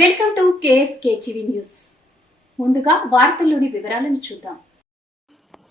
Welcome to KSK TV news. ముందుగా వార్తల్లోని వివరాలను చూద్దాం.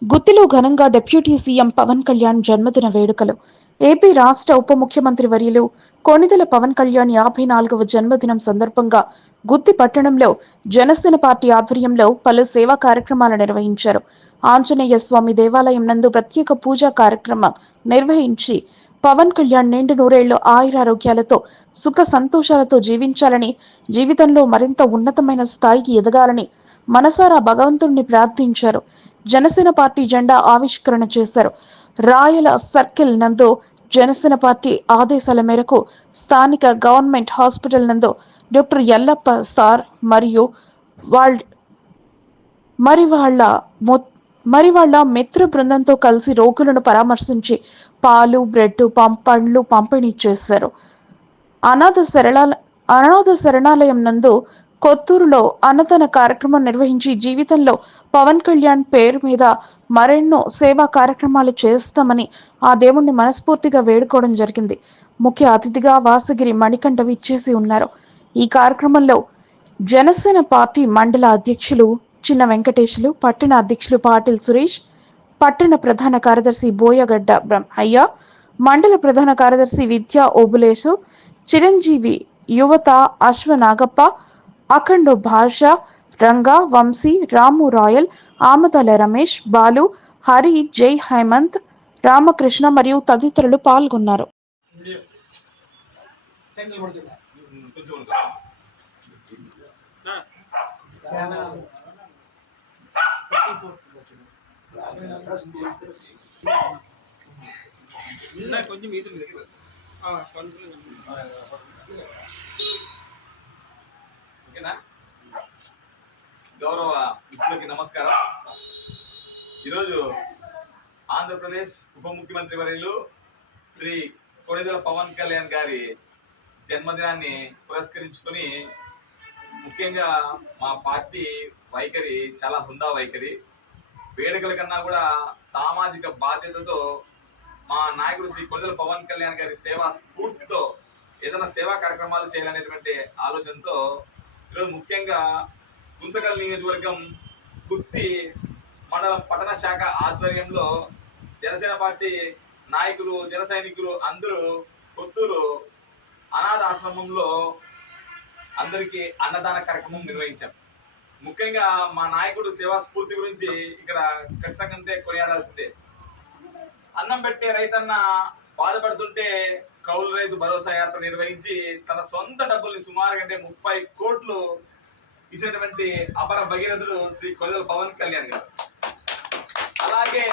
గుత్తిలో ఘనంగా డిప్యూటీ సీఎం పవన్ కళ్యాణ్ జన్మదిన వేడుకలు. ఏపీ రాష్ట్ర ఉప ముఖ్యమంత్రి వర్యులు కొనిదెల పవన్ కళ్యాణ్ యాభై నాలుగవ జన్మదినం సందర్భంగా గుత్తి పట్టణంలో జనసేన పార్టీ ఆధ్వర్యంలో పలు సేవా కార్యక్రమాలు నిర్వహించారు. ఆంజనేయ స్వామి దేవాలయం నందు ప్రత్యేక పూజా కార్యక్రమం నిర్వహించి పవన్ కళ్యాణ్ నిండు నూరేళ్ళు ఆయురారోగ్యాలతో సుఖ సంతోషాలతో జీవించాలని జీవితంలో మరింత ఉన్నతమైన స్థాయికి ఎదగాలని మనసారా భగవంతుణ్ణి ప్రార్థించారు. జనసేన పార్టీ జెండా ఆవిష్కరణ చేశారు. రాయల సర్కిల్ నందు జనసేన పార్టీ ఆదేశాల మేరకు స్థానిక గవర్నమెంట్ హాస్పిటల్ నందు డాక్టర్ ఎల్లప్ప సార్ మరియు వాళ్ళ మరి వాళ్ళ మరి వాళ్ళ మిత్ర బృందంతో కలిసి రోగులను పరామర్శించి పాలు బ్రెడ్ పం పండ్లు పంపిణీ చేశారు. అనాథ శరణాల అనాథ శరణాలయం నందు కొత్తూరులో అన్నదాన కార్యక్రమం నిర్వహించి జీవితంలో పవన్ కళ్యాణ్ పేరు మీద మరెన్నో సేవా కార్యక్రమాలు చేస్తామని ఆ దేవుణ్ణి మనస్ఫూర్తిగా వేడుకోవడం జరిగింది. ముఖ్య అతిథిగా వాసగిరి మణికంఠ విచ్చేసి ఉన్నారు. ఈ కార్యక్రమంలో జనసేన పార్టీ మండల అధ్యక్షులు చిన్న వెంకటేశులు పట్టణ అధ్యక్షులు పాటిల్ సురేష్ పట్టణ ప్రధాన కార్యదర్శి బోయగడ్డ బ్రహ్మయ్య మండల ప్రధాన కార్యదర్శి విద్యా ఓబులేసు చిరంజీవి యువత అశ్వనాగప్ప అఖండు భాష రంగా వంశీ రాము రాయల్ ఆమదల రమేష్ బాలు హరి జై హేమంత్ రామకృష్ణ మరియు తదితరులు పాల్గొన్నారు. ఉన్నాయి కొంచెం ఓకేనా? గౌరవ మిత్రులకి నమస్కారం. ఈరోజు ఆంధ్రప్రదేశ్ ఉప ముఖ్యమంత్రి వర్యులు శ్రీ కొడిదల పవన్ కళ్యాణ్ గారి జన్మదినాన్ని పురస్కరించుకొని ముఖ్యంగా మా పార్టీ వైఖరి చాలా హుందా వైఖరి. వేడుకల కన్నా కూడా సామాజిక బాధ్యతతో మా నాయకుడు శ్రీ కొణిదెల పవన్ కళ్యాణ్ గారి సేవా స్ఫూర్తితో ఏదైనా సేవా కార్యక్రమాలు చేయాలనేటువంటి ఆలోచనతో ఈరోజు ముఖ్యంగా గుంతకల్ నియోజకవర్గం గుత్తి మండల పట్టణ శాఖ ఆధ్వర్యంలో జనసేన పార్టీ నాయకులు జన సైనికులు అందరూ కొత్తూరు అనాథ ఆశ్రమంలో అందరికీ అన్నదాన కార్యక్రమం నిర్వహించారు ముఖ్యంగా మా నాయకుడు సేవా స్ఫూర్తి గురించి ఇక్కడ ఖచ్చితంగా కొనియాడాల్సిందే. అన్నం పెట్టే రైతన్న బాధపడుతుంటే కౌలు రైతు భరోసా యాత్ర నిర్వహించి తన సొంత డబ్బుల్ని సుమారు అంటే ముప్పై కోట్లు ఇచ్చినటువంటి అపర భగీరథుడు శ్రీ కొలదల పవన్ కళ్యాణ్ గారు. అలాగే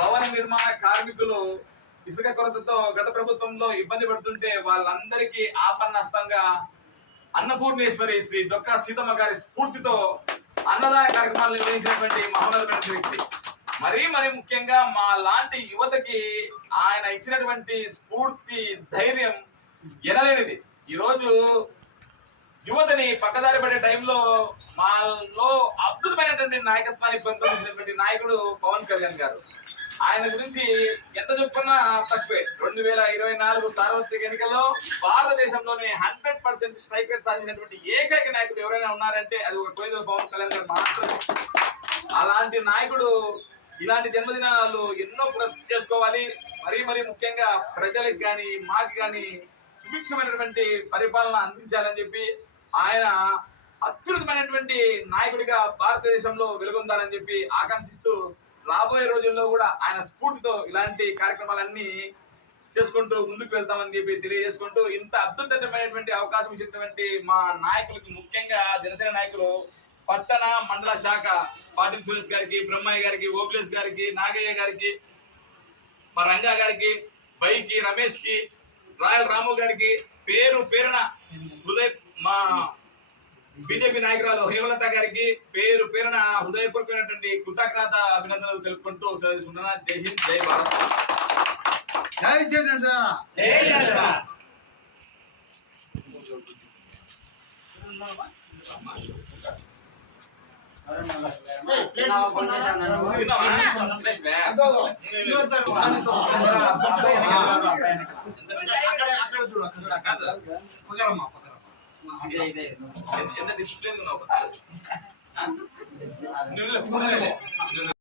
భవన నిర్మాణ కార్మికులు ఇసుక కొరతతో గత ప్రభుత్వంలో ఇబ్బంది పడుతుంటే వాళ్ళందరికీ ఆపన్నస్తంగా అన్నపూర్ణేశ్వరి శ్రీ డొక్కా సీతమ్మ గారి స్ఫూర్తితో అన్నదాన కార్యక్రమాలు నిర్వహించినటువంటి మహోన్నతమైన వ్యక్తి. మరీ మరి ముఖ్యంగా మా లాంటి యువతకి ఆయన ఇచ్చినటువంటి స్ఫూర్తి ధైర్యం ఎనలేనిది. ఈరోజు యువతని పక్కదారి పడే టైంలో మాలో అద్భుతమైనటువంటి నాయకత్వాన్ని పెంపొందించినటువంటి నాయకుడు పవన్ కళ్యాణ్ గారు. ఆయన గురించి ఎంత చెప్పుకున్నా తక్కువే. రెండు వేల ఇరవై నాలుగు సార్వత్రిక ఎన్నికల్లో భారతదేశంలోనే హండ్రెడ్ పర్సెంట్ స్ట్రైక్ రేట్ సాధించినటువంటి ఏకైక నాయకుడు ఎవరైనా ఉన్నారంటే అది ఒక కోయిదల పవన్ కళ్యాణ్ గారు మాత్రమే. అలాంటి నాయకుడు ఇలాంటి జన్మదినాలు ఎన్నో ప్ర- చేసుకోవాలి. మరీ మరీ ముఖ్యంగా ప్రజలకు కానీ మాకు కానీ సుభిక్షమైనటువంటి పరిపాలన అందించాలని చెప్పి ఆయన అత్యున్నతమైనటువంటి నాయకుడిగా భారతదేశంలో వెలుగొందాలని చెప్పి ఆకాంక్షిస్తూ రాబోయే రోజుల్లో కూడా ఆయన స్ఫూర్తితో ఇలాంటి కార్యక్రమాలన్నీ చేసుకుంటూ ముందుకు వెళ్తామని చెప్పి తెలియజేసుకుంటూ ఇంత అద్భుతమైనటువంటి అవకాశం ఇచ్చినటువంటి మా నాయకులకి ముఖ్యంగా జనసేన నాయకులు పట్టణ మండల శాఖ పాటిల్ సురేష్ గారికి బ్రహ్మయ్య గారికి ఓపిలేష్ గారికి నాగయ్య గారికి మా రంగా గారికి బైకి రమేష్కి రాయల్ రాము గారికి పేరు పేరున హృదయ మా బీజేపీ నాయకురాలు హేమలత గారికి పేరు పేరున హృదయపూర్వకమైనటువంటి కృతజ్ఞత అభినందనలు తెలుపుకుంటూ సెలవుస్తున్నాను జై హింద్ జై భారత్ జై అక్కడ చూడు అక్కడ చూడు. എന്താ ഡിസിപ്ലിൻ നോക്കാം.